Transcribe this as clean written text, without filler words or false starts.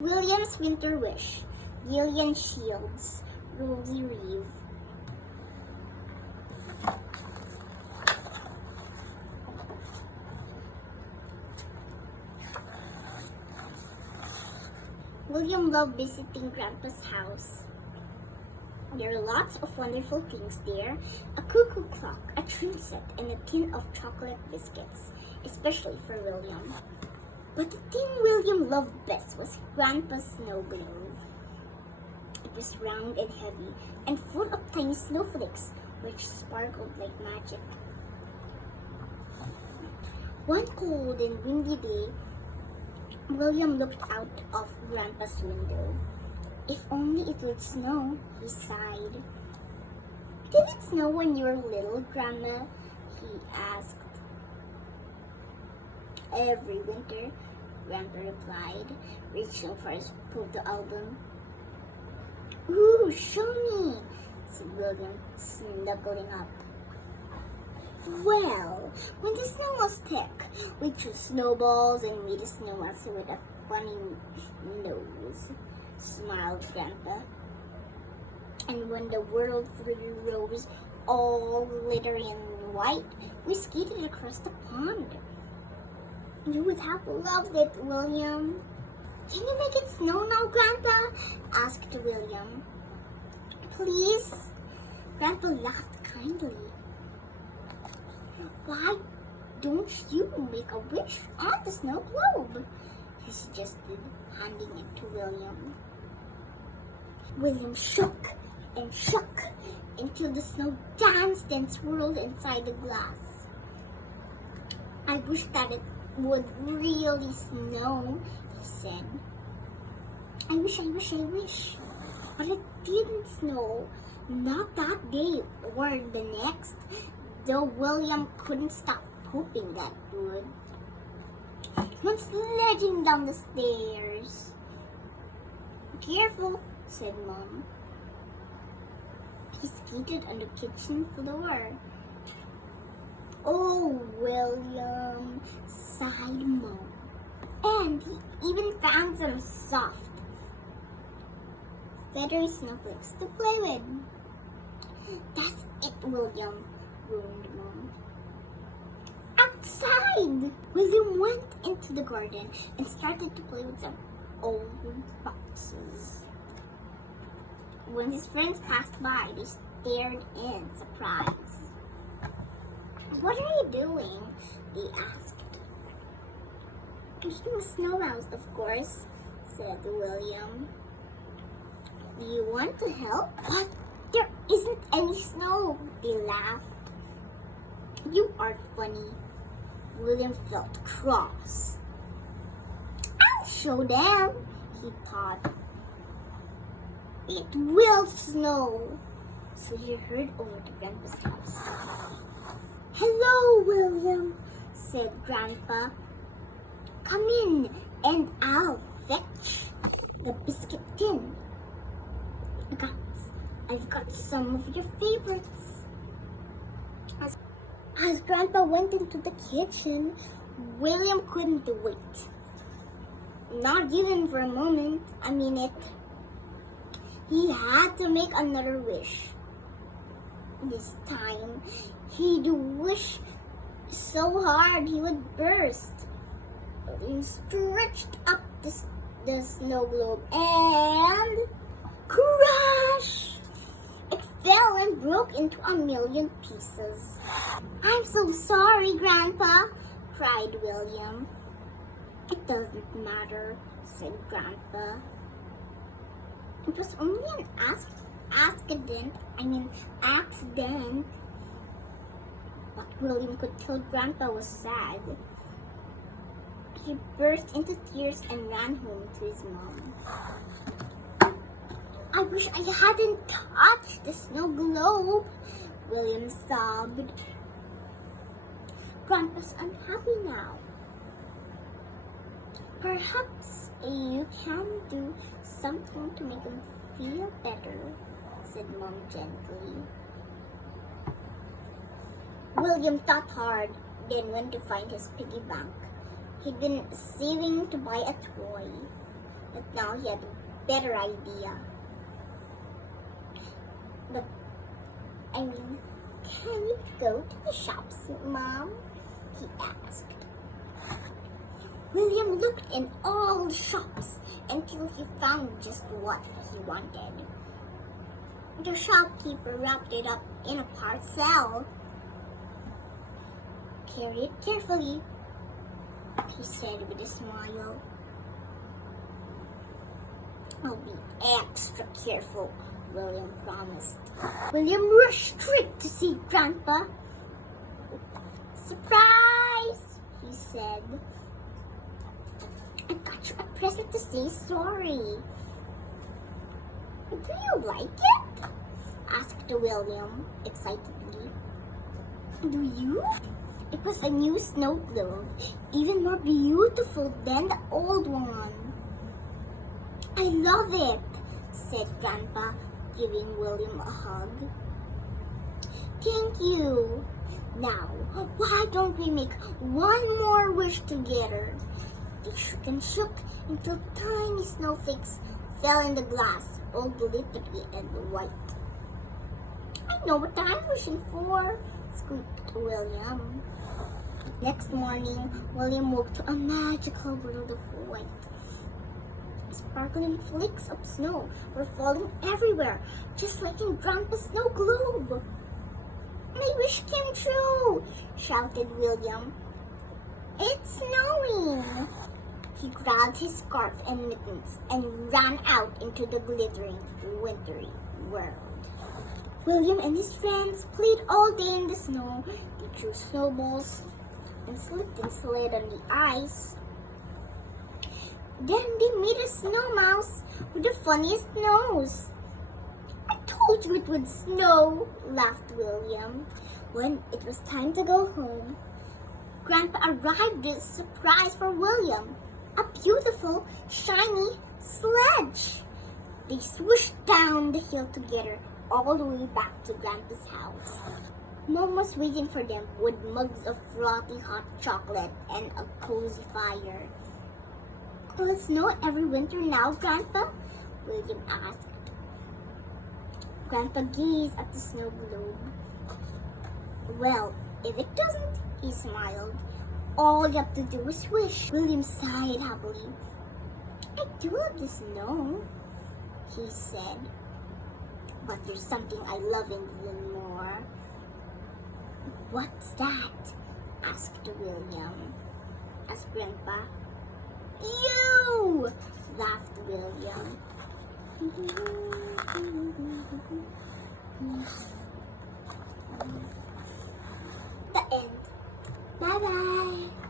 William's Winter Wish, Gillian Shields, Rosie Reeve. William loved visiting Grandpa's house. There are lots of wonderful things there. A cuckoo clock, a train set, and a tin of chocolate biscuits, especially for William. But the thing William loved best was Grandpa's snow globe. It was round and heavy, and full of tiny snowflakes, which sparkled like magic. One cold and windy day, William looked out of Grandpa's window. If only it would snow, he sighed. Did it snow when you were little, Grandma? He asked. Every winter, Grandpa replied, reaching for his photo album. Ooh, show me, said William, snuggling up. Well, when the snow was thick, we threw snowballs and made a snow monster with a funny nose, smiled Grandpa. And when the world rose all glittery and white, we skated across the pond. You would have loved it, William. Can you make it snow now, Grandpa? Asked William. Please? Grandpa laughed kindly. Why don't you make a wish on the snow globe? He suggested, handing it to William. William shook and shook until the snow danced and swirled inside the glass. I wish that it would really snow, he said. I wish. But it didn't snow. Not that day or the next, though William couldn't stop hoping that it would. He went sledging down the stairs. Careful, said Mom. He skated on the kitchen floor. Oh, William, sighed Mom. And he even found some soft, feathery snowflakes to play with. That's it, William, groaned Mom. Outside! William went into the garden and started to play with some old boxes. When his friends passed by, they stared in surprise. What are you doing? They asked. Making a snow house, of course, said William. Do you want to help? But there isn't any snow, they laughed. You are funny. William felt cross. I'll show them, he thought. It will snow. So he hurried over to Grandpa's house. Hello, William, said Grandpa. Come in and I'll fetch the biscuit tin. I've got some of your favorites. As Grandpa went into the kitchen, William couldn't wait. Not even for a moment. I mean it. He had to make another wish. This time, he'd wish so hard he would burst. William stretched up the snow globe and crash! It fell and broke into a million pieces. I'm so sorry, Grandpa, cried William. It doesn't matter, said Grandpa. It was only an accident. But William could tell Grandpa was sad. He burst into tears and ran home to his mom. I wish I hadn't touched the snow globe, William sobbed. Grandpa's unhappy now. Perhaps you can do something to make him feel better, said Mom gently. William thought hard, then went to find his piggy bank. He'd been saving to buy a toy. but now he had a better idea. But, can we go to the shops, Mom? He asked. William looked in all the shops until he found just what he wanted. The shopkeeper wrapped it up in a parcel. Carry it carefully, he said with a smile. I'll be extra careful, William promised. William rushed straight to see Grandpa. Surprise, he said. I got you a present to say sorry. Do you like it? Asked William excitedly. Do you? It was a new snow globe, even more beautiful than the old one. I love it, said Grandpa, giving William a hug. Thank you. Now, why don't we make one more wish together? They shook and shook until tiny snowflakes fell in the glass, all glittery and white. I know what I'm wishing for, squeaked William. Next morning, William woke to a magical world of white. Sparkling flakes of snow were falling everywhere, just like in Grandpa's snow globe. My wish came true, shouted William. It's snowing! He grabbed his scarf and mittens and ran out into the glittering, wintry world. William and his friends played all day in the snow. They threw snowballs and slipped and slid on the ice. Then they made a snow mouse with the funniest nose. I told you it would snow, laughed William. When it was time to go home, Grandpa arrived with a surprise for William. A beautiful, shiny sledge. They swooshed down the hill together all the way back to Grandpa's house. Mom was waiting for them with mugs of frothy hot chocolate and a cozy fire. Will it snow every winter now, Grandpa? William asked. Grandpa gazed at the snow globe. Well, if it doesn't, he smiled. All you have to do is wish. William sighed happily. I do love the snow, he said. But there's something I love even more. What's that? Asked William. Asked Grandpa. You! Laughed William. The end. Bye-bye.